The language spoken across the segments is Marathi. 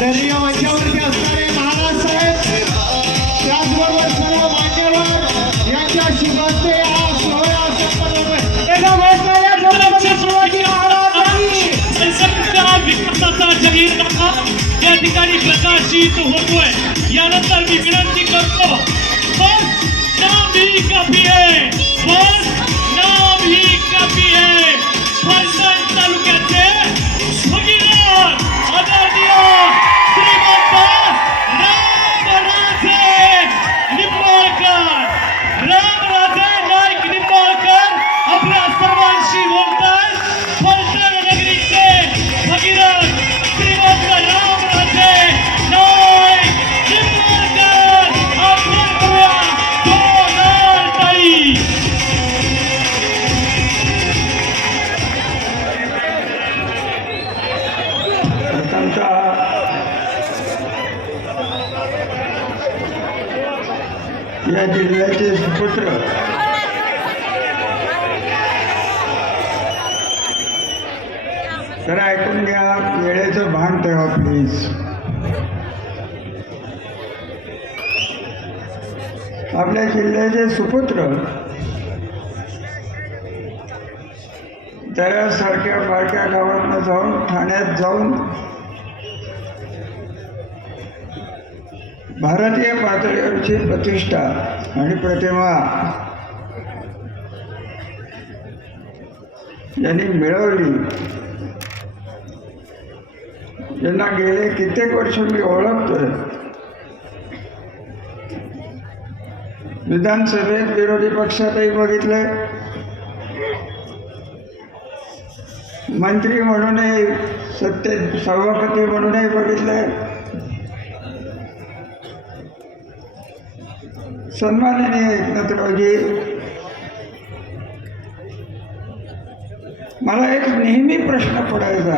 आदरणीय मंचावरती असणारे महाराज साहेब त्याचबरोबर सर्व मान्यवर यांच्या शुभास्ते हा सोहळा या ठिकाणी प्रकाशित होतोय. यानंतर मी विनंती करतो या जिल्ह्याचे सुपुत्र. तर ऐकून घ्या वेळेचं भान ठेवा प्लीज आपल्या जिल्ह्याचे सुपुत्र. दऱ्यासारख्या बारक्या गावातनं जाऊन ठाण्यात जाऊन भारतीय पातळीवरची प्रतिष्ठा आणि प्रतिमा यांनी मिळवली. ज्यांना गेले कित्येक वर्ष मी ओळखतोय. विधानसभेत विरोधी पक्षातही बघितले. मंत्री म्हणूनही सत्ते सभापती म्हणूनही बघितले. सन्माननीय एकनाथरावजी मला एक नेहमी प्रश्न पडायचा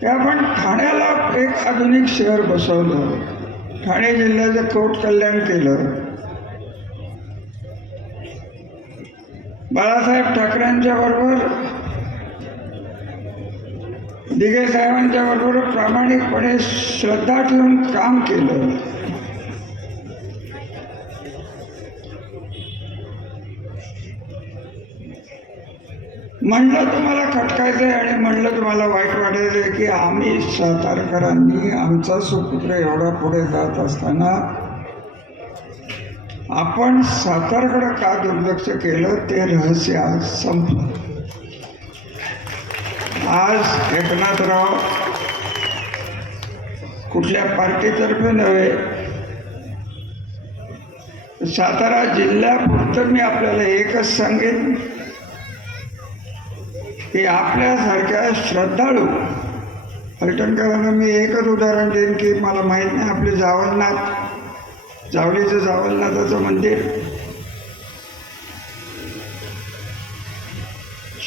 की आपण ठाण्याला एक आधुनिक शहर बसवलं. ठाणे जिल्ह्याचं कोट कल्याण केलं. बाळासाहेब ठाकरेंच्या बरोबर दिघे साहेबांच्या बरोबर प्रामाणिकपणे श्रद्धा ठेवून काम केलं. म्हणलं तुम्हाला खटकायचं आहे आणि म्हणलं तुम्हाला वाईट वाटायचं आहे की आम्ही सातारकरांनी आमचा सुपुत्र एवढा पुढे जात असताना आपण सातारकडं का दुर्लक्ष केलं ते रहस्य आज संपलं. आज एकनाथराव कुठल्या पार्टीतर्फे नव्हे सातारा जिल्ह्यापुरतं मी आपल्याला एकच सांगेन की आपल्यासारख्या श्रद्धाळू फलटणकरांना मी एकच उदाहरण देईन की मला माहीत नाही आपले जावलनाथ जावलीचं जावलनाथाचं मंदिर.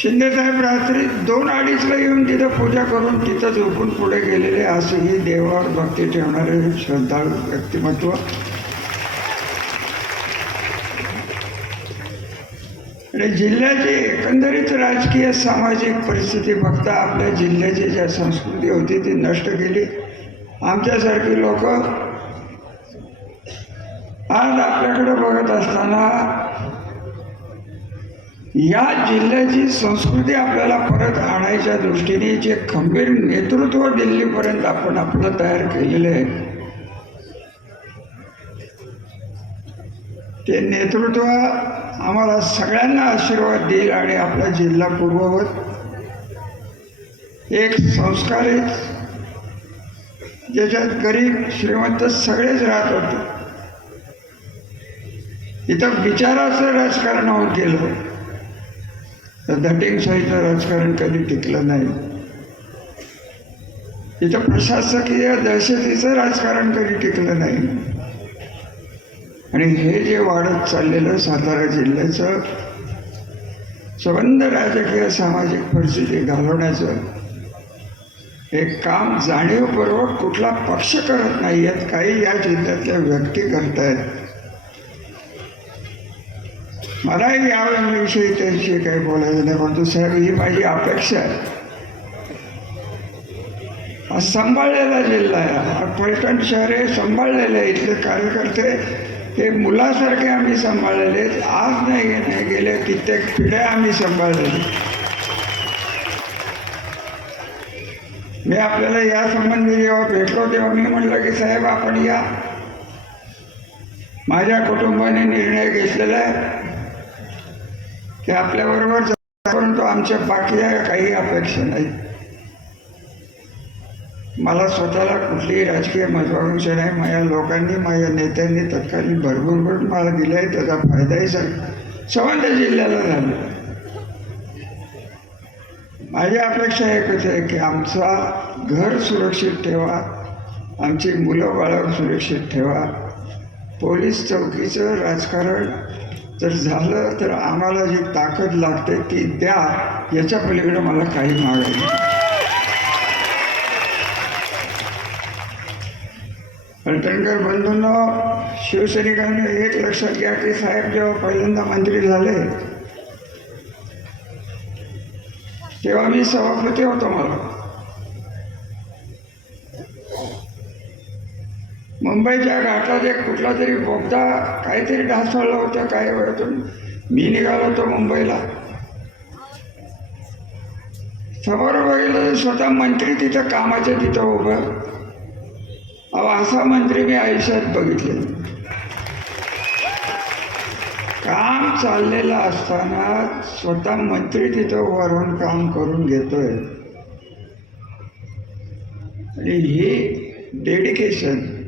शिंदेसाहेब रात्री दोन अडीचला येऊन तिथं पूजा करून तिथं झोपून पुढे गेलेले. असेही देवावर भक्ती ठेवणारे श्रद्धाळू व्यक्तिमत्व. आणि जिल्ह्याची एकंदरीत राजकीय सामाजिक परिस्थिती बघता आपल्या जिल्ह्याची ज्या संस्कृती होती ती नष्ट केली. आमच्यासारखी लोक आज आपल्याकडे बघत असताना या जिल्ह्याची संस्कृती आपल्याला परत आणायच्या दृष्टीने जे खंबीर नेतृत्व दिल्लीपर्यंत आपण आपलं तयार केलेलं आहे ते नेतृत्व आम्हाला सगळ्यांना आशीर्वाद देईल आणि आपला जिल्हा पूर्ववत. एक संस्कारित ज्याच्यात गरीब श्रीमंत सगळेच राहत होते. इथं विचाराचं राजकारण होत गेलं. दटिंगशाहीचं राजकारण कधी टिकलं नाही. इथं प्रशासकीय दहशतीचं राजकारण कधी टिकलं नाही. आणि हे जे वाढत चाललेलं सातारा जिल्ह्याचं संबंध राजकीय सामाजिक परिस्थिती घालवण्याचं हे काम जाणीवपूर्वक कुठला पक्ष करत नाही आहेत काही या जिल्ह्यातल्या व्यक्ती करतायत. मलाही याविषयी त्याविषयी काही बोलायचं नाही परंतु साहेब ही माझी अपेक्षा आहे. हा सांभाळलेला जिल्हा आहे. हा पैठण शहर हे सांभाळलेलं आहे. इथले कार्यकर्ते हे मुलासारखे आम्ही सांभाळलेले आहेत. आज नाही नाही गेले कित्येक पिढ्या आम्ही सांभाळलेले मी आपल्याला या संबंधी जेव्हा भेटलो तेव्हा मी म्हटलं की साहेब आपण या. माझ्या कुटुंबाने निर्णय घेतलेला आहे. की आपल्याबरोबर परंतु आमच्या बाकी काही अपेक्षा नाही. मला स्वतःला कुठलीही राजकीय महत्वाकांक्षा नाही. माझ्या लोकांनी माझ्या नेत्यांनी तत्कालीन भरभूर भरून मला दिलं आहे. त्याचा फायदाही सर. संबंध जिल्ह्याला झाला. माझी अपेक्षा एकच आहे की आमचा घर सुरक्षित ठेवा. आमची मुलं बाळं सुरक्षित ठेवा. पोलीस चौकीचं राजकारण तर झालं तर आम्हाला जी ताकद लागते ती द्या याच्या पलीकडे मला काही मागायचं नाही. बंधूंना शिवसैनिकांनी एक लक्षात घ्या की साहेब जेव्हा पहिल्यांदा मंत्री झाले तेव्हा मी सभापती होतो मला मुंबईच्या घाटात एक कुठला तरी बोगदा काहीतरी ढासळला होतं काही वेळातून. मी निघालो होतो मुंबईला. समोर बघितलं तर स्वतः मंत्री तिथं कामाच्या तिथं उभं. अहो असा मंत्री मी आयुष्यात बघितले. काम चाललेलं असताना स्वतः मंत्री तिथं वरून काम करून घेतोय. आणि हे डेडिकेशन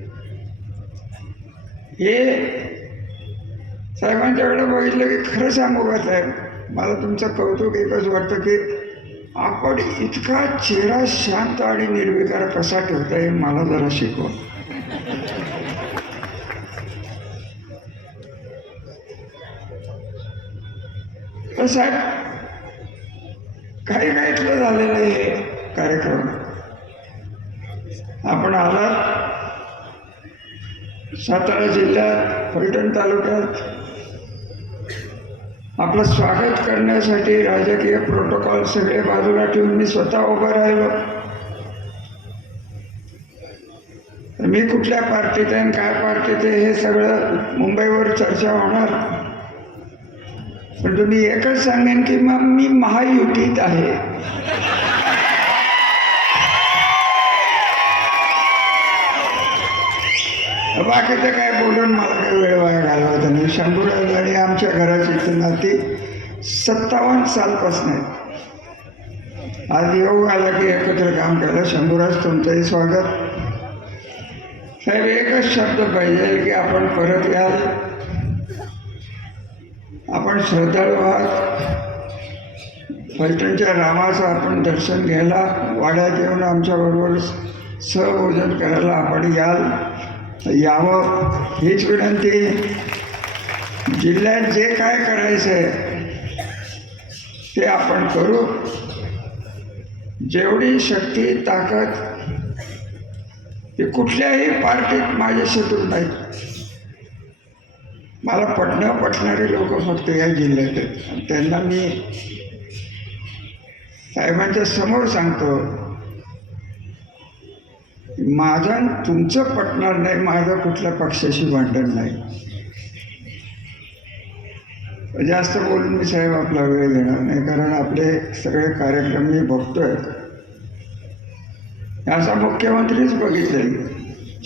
हे साहेबांच्याकडे बघितलं की खरं सांगू का साहेब? मला तुमचं कौतुक एकच वाटतं की आपण इतका चेहरा शांत आणि निर्विकार कसा ठेवता हे मला जरा शिकवा. तर साहेब काही काहीतलं झालेलं आहे हे कार्यक्रम. आपण आलात सातारा जिल्ह्यात फलटण तालुक्यात. आपलं स्वागत करण्यासाठी राजकीय प्रोटोकॉल सगळे बाजूला ठेवून मी स्वतः उभं राहिलो. मी कुठल्या पार्टीत आहे आणि काय पार्टीत आहे हे सगळं मुंबईवर चर्चा होणार. पण तुम्ही एकच सांगेन की मग मी महायुतीत आहे. बाकीचं काय बोलून मला काही वेळ वाया घालवायचा नाही. शंभूराज आणि आमच्या घराची नाती सत्तावन्न सालपासून आहे. आज योग आला की एकत्र काम केलं शंभूराज तुमचंही स्वागत. साहेब एकच शब्द पाहिजे की आपण परत याल. आपण श्रद्धाळू आहात. फलटणच्या रामाचं आपण दर्शन घ्यायला वाड्यात येऊन आमच्याबरोबर सहभोजन करायला आपण याल. यावं हीच विनंती. जिल्ह्यात जे काय करायचं आहे ते आपण करू. जेवढी शक्ती ताकद ही कुठल्याही पार्टीत माझे शत्रू नाही. मला पटणं पटणारे लोक फक्त या जिल्ह्यात आहेत त्यांना मी साहेबांच्या समोर सांगतो माझं आणि तुमचं पटणार नाही माझं कुठल्या पक्षाशी भांडण नाही. जास्त बोलून मी साहेब आपला वेळ देणार नाही कारण आपले सगळे कार्यक्रम मी बघतोय. असा मुख्यमंत्रीच बघितले.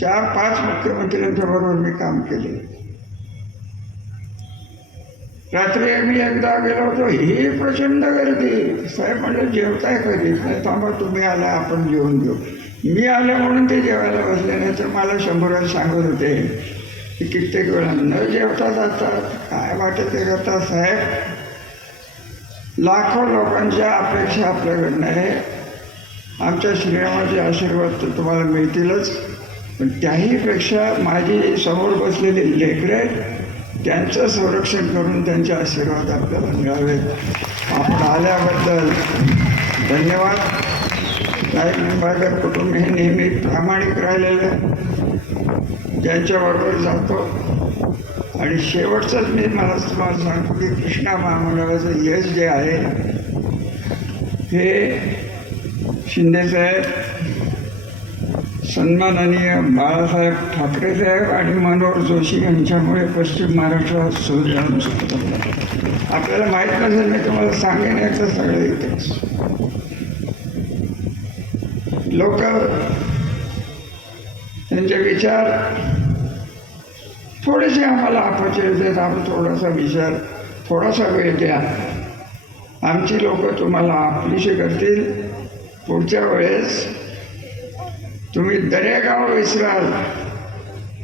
चार पाच मुख्यमंत्र्यांच्या बरोबर मी काम केले. रात्री मी एकदा गेलो होतो ही प्रचंड गर्दी. साहेब म्हणजे जेवताय कधी? नाही थांबा तुम्ही आला आपण जेवून घेऊ. मी आलं म्हणून ते जेवायला बसले नाही तर मला शंभर सांगत होते की कित्येक वेळा न जेवता जातात काय वाटत ते करता साहेब? लाखो लोकांच्या अपेक्षा आपल्याकडनं आहे. आमच्या श्रीरामाचे आशीर्वाद तर तुम्हाला मिळतीलच. पण त्याहीपेक्षा माझी समोर बसलेली लेकरं त्यांचं संरक्षण करून त्यांचे आशीर्वाद आपल्याला मिळावेत. आपण आल्याबद्दल धन्यवाद. नाईक निंबाळकर कुटुंब हे नेहमी प्रामाणिक राहिलेलं आहे. ज्यांच्याबरोबर जातो. आणि शेवटचंच मी मला तुम्हाला सांगतो की कृष्णा महामंडळाचं यश जे आहे हे शिंदेसाहेब सन्माननीय बाळासाहेब ठाकरे साहेब आणि मनोहर जोशी यांच्यामुळे पश्चिम महाराष्ट्रात सुरू झालं. आपल्याला माहीत नसेल मी तुम्हाला सांगेन याचं सगळं इतिहास. लोक त्यांचे विचार थोडेसे आम्हाला अपचय देत आम्ही थोडासा विचार थोडासा वेळ द्या. आमची लोक तुम्हाला आपलीशी करतील. पुढच्या वेळेस तुम्ही दरेगाव विसराल.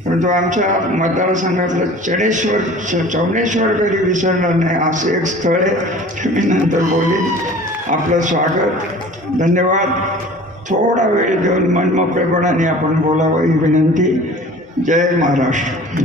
परंतु आमच्या मतदारसंघातलं चडेश्वर चौनेश्वर कधी विसरणार नाही असं एक स्थळ आहे. मी नंतर बोलीन. आपलं स्वागत. धन्यवाद. थोडा वेळ देऊन मनमोकळेपणाने आपण बोलावं ही विनंती. जय महाराष्ट्र.